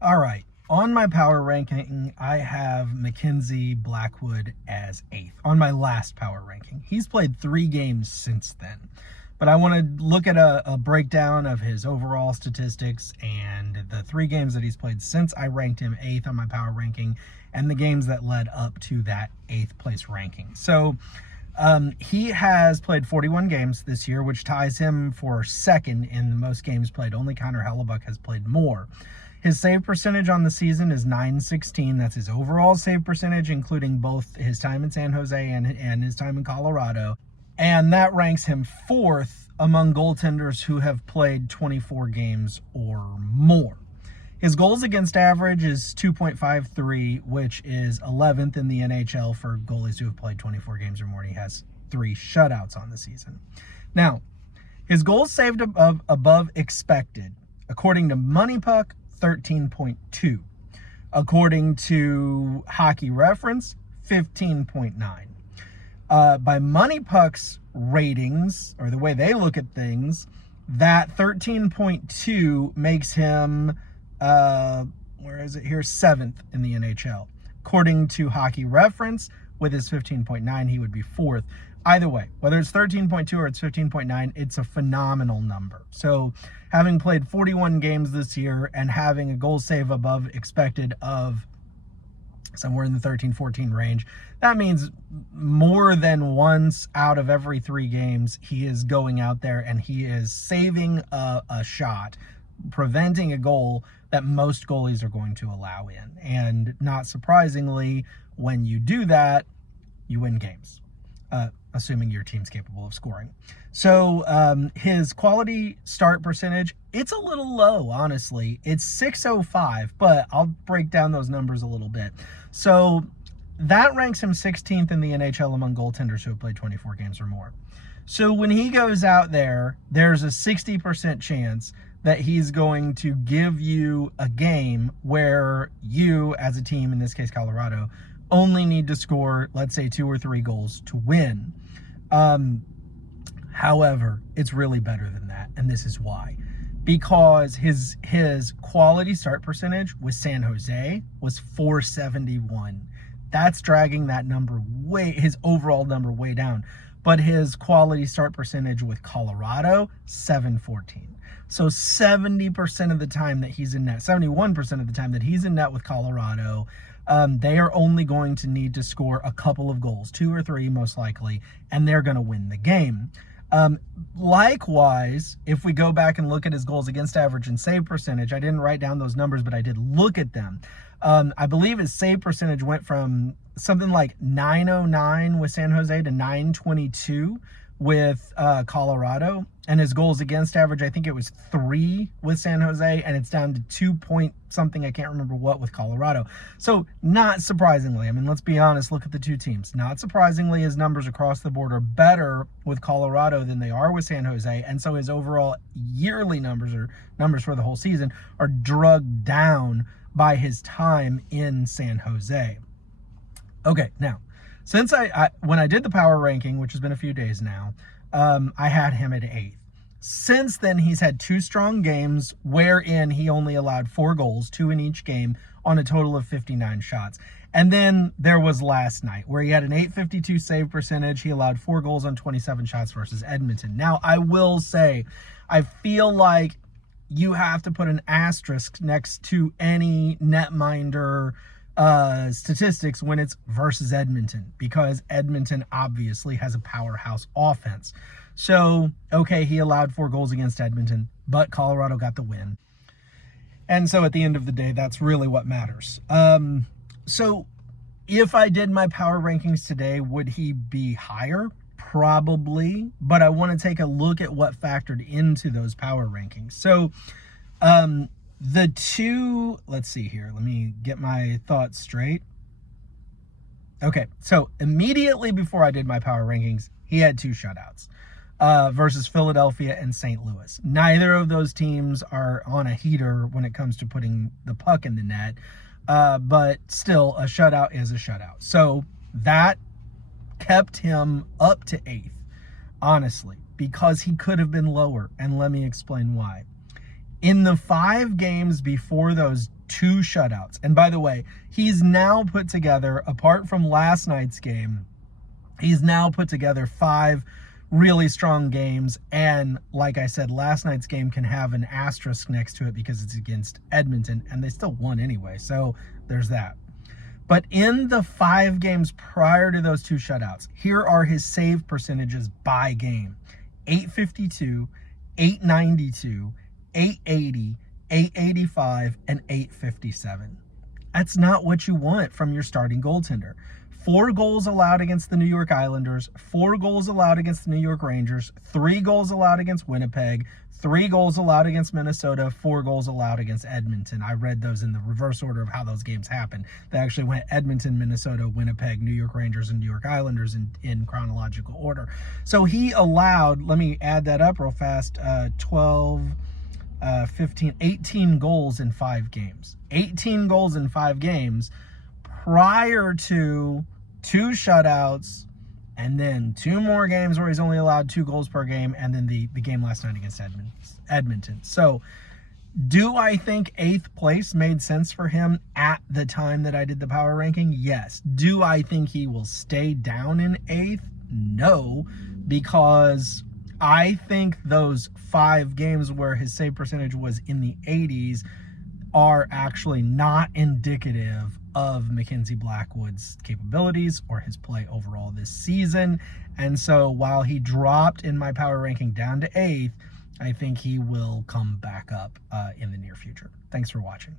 All right. On my power ranking, I have Mackenzie Blackwood as 8th on my last power ranking. He's played 3 games since then. But I want to look at a breakdown of his overall statistics and the 3 games that he's played since I ranked him 8th on my power ranking and the games that led up to that 8th place ranking. So he has played 41 games this year, which ties him for second in the most games played. Only Connor Hellebuyck has played more. His save percentage on the season is .916. That's his overall save percentage, including both his time in San Jose and his time in Colorado. And that ranks him 4th among goaltenders who have played 24 games or more. His goals against average is 2.53, which is 11th in the NHL for goalies who have played 24 games or more. He has 3 shutouts on the season. Now, his goals saved above expected, according to Money Puck, 13.2. According to Hockey Reference, 15.9. By Money Puck's ratings, or the way they look at things, that 13.2 makes him, where is it here, 7th in the NHL. According to Hockey Reference, with his 15.9, he would be 4th. Either way, whether it's 13.2 or it's 15.9, it's a phenomenal number. So having played 41 games this year and having a goal save above expected of somewhere in the 13-14 range, that means more than once out of every 3 games, he is going out there and he is saving a shot, preventing a goal that most goalies are going to allow in. And not surprisingly, when you do that, you win games. Assuming your team's capable of scoring. So his quality start percentage, it's a little low, honestly. It's .605, but I'll break down those numbers a little bit. So that ranks him 16th in the NHL among goaltenders who have played 24 games or more. So when he goes out there, there's a 60% chance that he's going to give you a game where you, as a team, in this case Colorado, only need to score, let's say, 2 or 3 goals to win. However, it's really better than that, and this is why. Because his quality start percentage with San Jose was .471. That's dragging that number his overall number way down. But his quality start percentage with Colorado, .714. So 70% of the time that he's in net, 71% of the time that he's in net with Colorado, they are only going to need to score a couple of goals, 2 or 3 most likely, and they're going to win the game. Likewise, if we go back and look at his goals against average and save percentage, I didn't write down those numbers, but I did look at them. I believe his save percentage went from something like .909 with San Jose to .922 with Colorado, and his goals against average, I think it was 3 with San Jose, and it's down to 2 point something, I can't remember what, with Colorado. So not surprisingly, I mean, let's be honest, look at the 2 teams. Not surprisingly, his numbers across the board are better with Colorado than they are with San Jose, and so his overall yearly numbers, or numbers for the whole season, are drugged down by his time in San Jose. Okay, now, since when I did the power ranking, which has been a few days now, I had him at 8th. Since then, he's had 2 strong games wherein he only allowed 4 goals, 2 in each game, on a total of 59 shots. And then there was last night where he had an .852 save percentage. He allowed 4 goals on 27 shots versus Edmonton. Now, I will say, I feel like you have to put an asterisk next to any netminder statistics when it's versus Edmonton, because Edmonton obviously has a powerhouse offense. So, okay, he allowed 4 goals against Edmonton, but Colorado got the win. And so at the end of the day, that's really what matters. So if I did my power rankings today, would he be higher? Probably, but I want to take a look at what factored into those power rankings. So, the 2, let's see here. Let me get my thoughts straight. Okay, so immediately before I did my power rankings, he had 2 shutouts versus Philadelphia and St. Louis. Neither of those teams are on a heater when it comes to putting the puck in the net, but still, a shutout is a shutout. So that kept him up to 8th, honestly, because he could have been lower, and let me explain why. In the 5 games before those 2 shutouts. And by the way, he's now put together, apart from last night's game, he's now put together 5 really strong games. And like I said, last night's game can have an asterisk next to it because it's against Edmonton, and they still won anyway. So there's that. But in the 5 games prior to those 2 shutouts, here are his save percentages by game: 852, 892, 880, 885, and 857. That's not what you want from your starting goaltender. 4 goals allowed against the New York Islanders, 4 goals allowed against the New York Rangers, 3 goals allowed against Winnipeg, 3 goals allowed against Minnesota, 4 goals allowed against Edmonton. I read those in the reverse order of how those games happened. They actually went Edmonton, Minnesota, Winnipeg, New York Rangers, and New York Islanders in chronological order. So he allowed, let me add that up real fast, 12, 15, 18 goals in 5 games. 18 goals in 5 games prior to 2 shutouts, and then 2 more games where he's only allowed 2 goals per game, and then the game last night against Edmonton. So do I think 8th place made sense for him at the time that I did the power ranking? Yes. Do I think he will stay down in 8th? No, because I think those 5 games where his save percentage was in the 80s are actually not indicative of Mackenzie Blackwood's capabilities or his play overall this season. And so while he dropped in my power ranking down to 8th, I think he will come back up in the near future. Thanks for watching.